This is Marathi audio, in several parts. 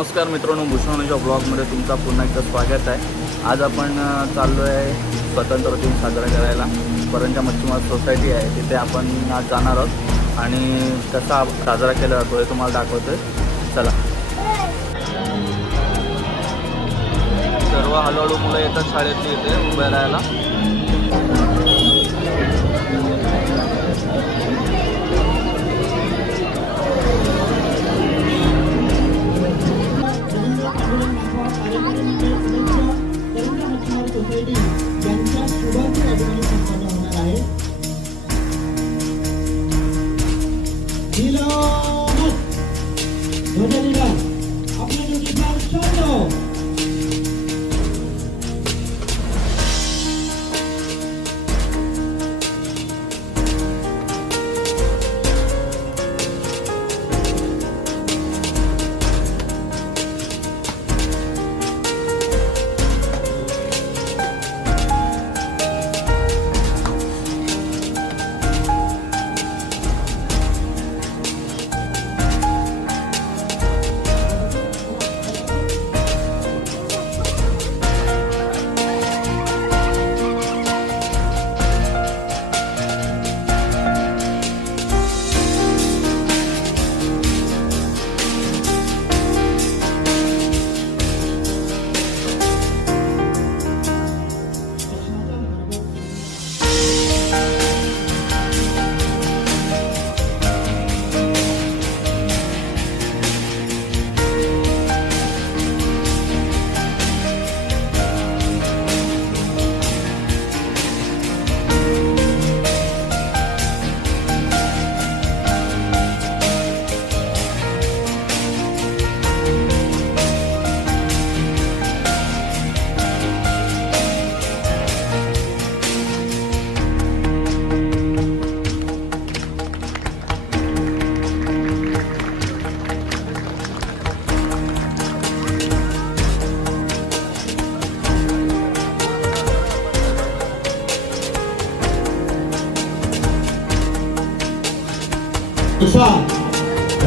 नमस्कार मित्रांनो, भूषणाच्या ब्लॉगमध्ये तुमचा पुन्हा एकदा स्वागत आहे। आज आपण चाललो आहे स्वातंत्र्य दिन साजरा करायला। परंजा मच्छीमार सोसायटी आहे तिथे आपण आज जाणार आहोत आणि कसा साजरा केला जातो हे तुम्हाला दाखवतोय। चला, सर्व हळूहळू मुलं येतात शाळेतली इथे उभे राहायला।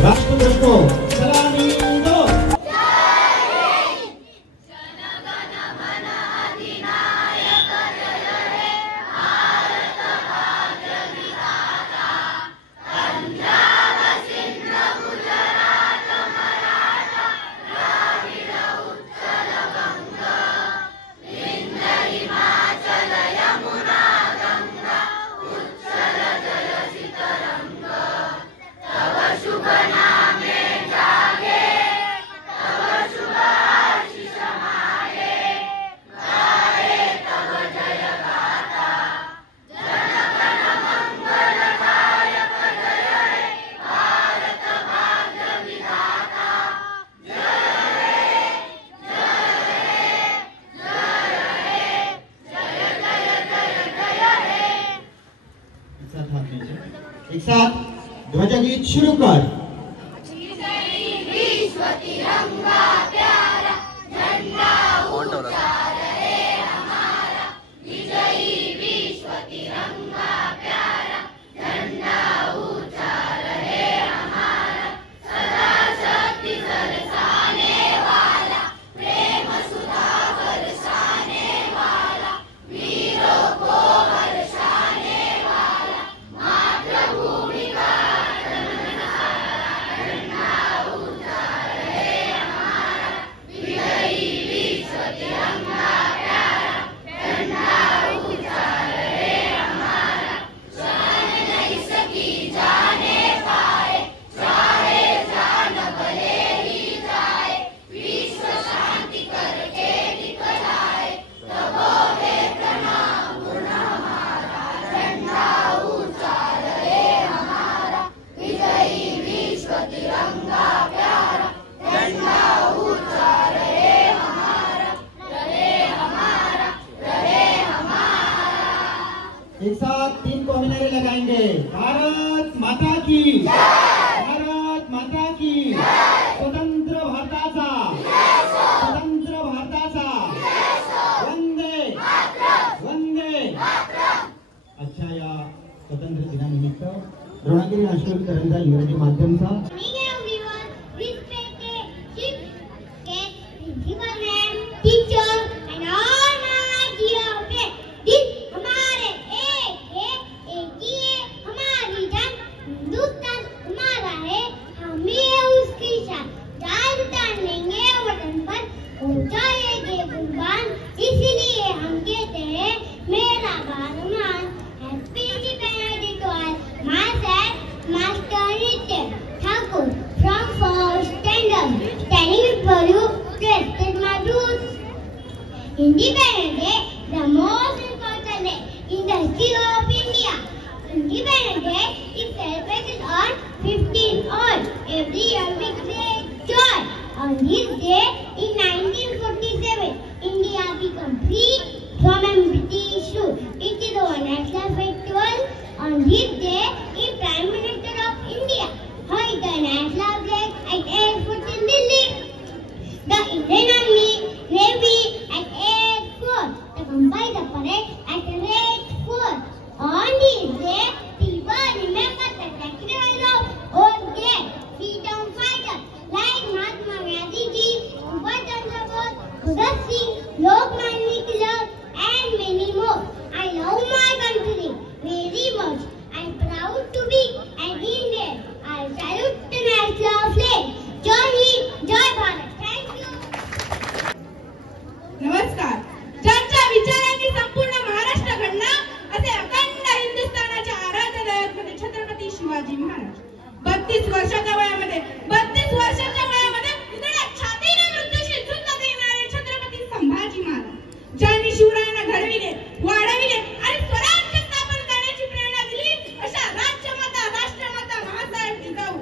राष्ट्रध्वज को सलामी दो। एक साथ ध्वज गीत शुरू कर। विश्व तिरंगा प्यारा झंडा ऊंचा रहे हमारा, विजयी विश्व तिरंगा प्यारा झंडा ऊंचा रहे हमारा, सदा शक्ति बरसाने वाला, प्रेम सुधा बरसाने वाला, वीरों को हर्षाने वाला, मातृभूमि का झंडा ऊंचा रहे हमारा, विजयी विश्व तिरंगा प्यारा झंडा ऊंचा रहे हमारा, जान नहीं सकी जाने पाए, चाहे जान भले ही जाए, विश्व शांति करके दिखलाए, तबो है प्रणाम गुण हमारा, झंडा ऊंचा रहे हमारा, विजयी विश्व तिरंगा प्यारा झंडा ऊंचा रहे हमारा, रहे हमारा, रहे हमारा। एक साथ 3 को हम नारे लगाएंगे। भारत माता की जय, भारत माता की जय, स्वतंत्र भारताचा, स्वतंत्र भारताचा, वंदे वंदे मातरम। अच्छा, या स्वतंत्र दिनानिमित्त द्रोणागिरी हायस्कूल करंजा इंग्रजी माध्यमचा Independence Day, the most important day in the history of India. Independence Day is celebrated on 15th August every year with great joy. On this day, in 1947, India became free from a British rule. It is our national festival. On this day, the Prime Minister of India hoisted the national flag at airport in Delhi. The Indian Army, Navy at Air Force, the combined the parade at Red Fort. On this day, people remember the sacrifice of old great freedom fighters like Mahatma Gandhi, Subhash Chandra Bose, Bhagat Singh, Lokmanya Tilak, and many more. I love my country very much. I am proud to be an Indian. I salute the national flag. Jai Hind, Jai Bharat. Thank you. नमस्कार. ज्यांच्या विचारांनी संपूर्ण महाराष्ट्र घडला असे अखंड हिंदुस्थानाच्या आराध्य दैवत म्हणजे छत्रपती शिवाजी महाराज. 32 वर्षाच्या वयामध्ये इतक्या छातीने मृत्यूशी झुंज देणारे छत्रपती संभाजी महाराज, ज्यांनी शिवरायांना घडविले, वाढविले आणि स्वराज्य स्थापन करण्याची प्रेरणा दिली अशा राष्ट्रमाता महासाहेब जिजाऊ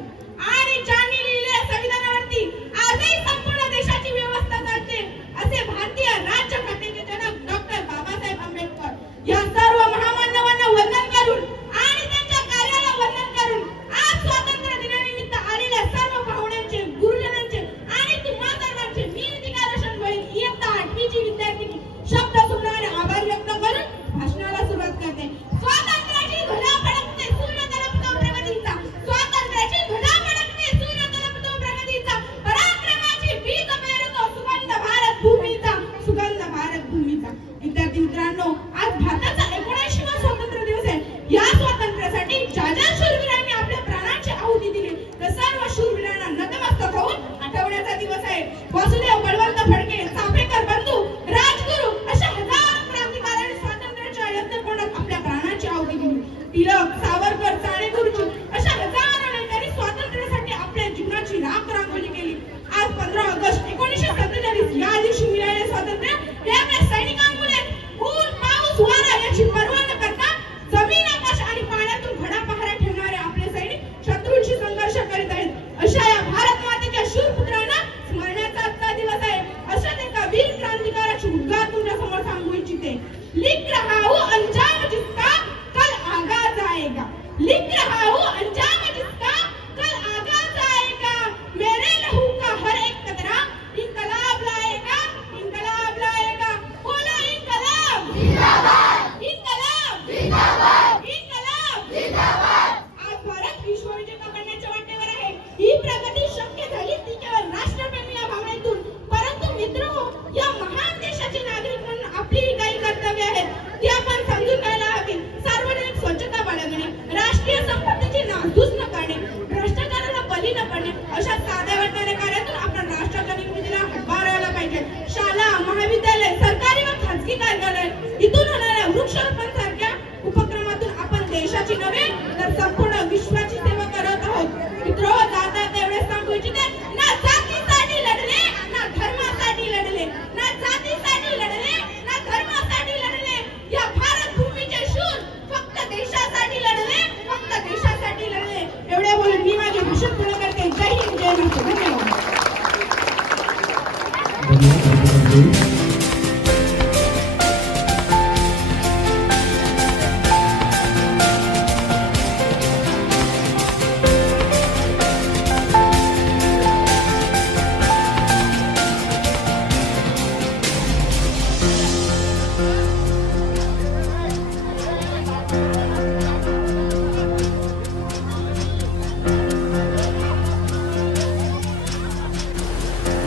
आणि ज्यांनी लिहिलेल्या संविधानावरती आजही संपूर्ण देशाची व्यवस्था चालते असे भारतीय राज्यघटनेचे जनक डॉक्टर बाबासाहेब आंबेडकर या सर्व महामानवांना वंदन करून आणि त्यांच्या कार्याला वंदन करून आज स्वातंत्र्य दिनानिमित्त आलेल्या सर्व पाहुण्यांचे, गुरुजनांचे आणि तुम्हा सर्वांचे मी नितिका रोशन वळील इयत्ता 8वी ची विद्यार्थिनी शब्द सुमनाने आभार व्यक्त करून भाषणाला सुरुवात करते. स्वातंत्र्याची ध्वजा फडकते, सूर्य तळपतो प्रगतीचा. स्वातंत्र्याची ध्वजा फडकते, सूर्य तळपतो प्रगतीचा. पराक्रमाची बीज पेरतो सुगंध भारत भूमीचा, सुगंध भारत भूमीचा. विद्यार्थी मित्रांनो, आज भारताचा 79वा स्वातंत्र्य दिवस आहे. या स्वातंत्र्यासाठी ज्या शूरवीरांनी आपल्या प्राणाची आहुती दिली त्या सर्व शूरवीरांना नतमस्तक होऊन आठवण्याचा दिवस आहे. वासुदेव बळवंत फडके, चाफेकर बंधू, राजगुरू अशा हजारो क्रांतिकारकांनी स्वातंत्र्याच्या यज्ञकुंडात आपल्या प्राणाची आहुती दिली. टिळक, सावरकर, साने गुरुजी अशा हजारो नेत्यांनी स्वातंत्र्यासाठी आपल्या जीवनाची राख रांगोळी केली. आज 15 ऑगस्ट 1947 या दिवशी मिळालेले स्वातंत्र्य हे आपल्या सैनिकांमुळे ऊन, पाऊस, वारा याची पर्वा न करता जमीन, आकाश आणि पाण्यातून घडा पहारा ठेवणारे आपले सैनिक शत्रूंशी संघर्ष करीत आहेत. अशा या भारत मातेच्या शूरपुत्रांना स्मरणाचा आजचा दिवस आहे. अशाच एका वीर क्रांतिकारकाची उद्गार तुमच्या समोर सांगू इच्छिते. लिख रहा हूं अंजाम जिसका कल आगाज आएगा. लिख रहा हूं अंजाम जिसका कल आगाज आएगा. मेरे लहू का हर एक कतरा इंकलाब लाएगा, इंकलाब लाएगा. बोलो इंकलाब जिंदाबाद, इंकलाब जिंदाबाद, इंकलाब जिंदाबाद. आज भारत विश्वविजेता बनण्याच्या वाटेवर आहे. ही प्रगती शक्य झाली ती केवळ राष्ट्रप्रेम या भावनेतून. परंतु मित्रहो, या महान देशाचे नागरिक म्हणून आपली काही कर्तव्य आहेत ती आपण समजून घ्यायला हवी. सार्वजनिक स्वच्छता बाळगणे, राष्ट्रीय संपत्तीची नासधूस न करणे, भ्रष्टाचाराला बळी न पडणे अशा साध्या वाटणाऱ्या कार्यातून आपण राष्ट्राच्या निर्मितीला हातभार लावला पाहिजे. शाळा, महाविद्यालय, सरकारी व खासगी कार्यालय इथून होणाऱ्या वृक्षारोपण सारख्या उपक्रमातून आपण देशाची नव्हे तर संपूर्ण विश्वाची सेवा करत आहोत. मित्रहो, जाता तेवढे सांगू इच्छिते, ना जातीसाठी लढले, ना धर्मासाठी लढले, ना जातीसाठी लढले, ना धर्मासाठी लढले. या भारत भूमीचे शूर फक्त देशासाठी लढले, फक्त देशासाठी लढले. एवढे बोलून मी माझे भाषण पूर्ण करते. जय हिंद, जय महाराष्ट्र. धन्यवाद.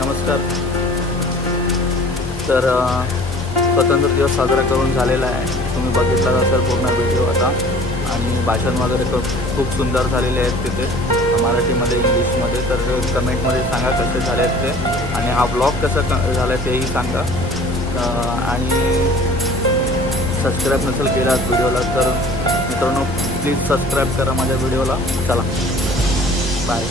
नमस्कार. तर स्वतंत्र दिवस साजरा करून झालेला आहे. तुम्ही बघितला असेल पूर्ण व्हिडिओ आता. आणि भाषण वगैरे खूप सुंदर झालेले आहेत तिथे, मराठीमध्ये, इंग्लिशमध्ये. तर कमेंटमध्ये सांगा कसे झाले आहेत ते, आणि हा ब्लॉग कसा झाला आहे तेही सांगा. आणि सबस्क्राईब नसेल केला व्हिडिओला तर मित्रांनो प्लीज सबस्क्राईब करा माझ्या व्हिडिओला. चला बाय.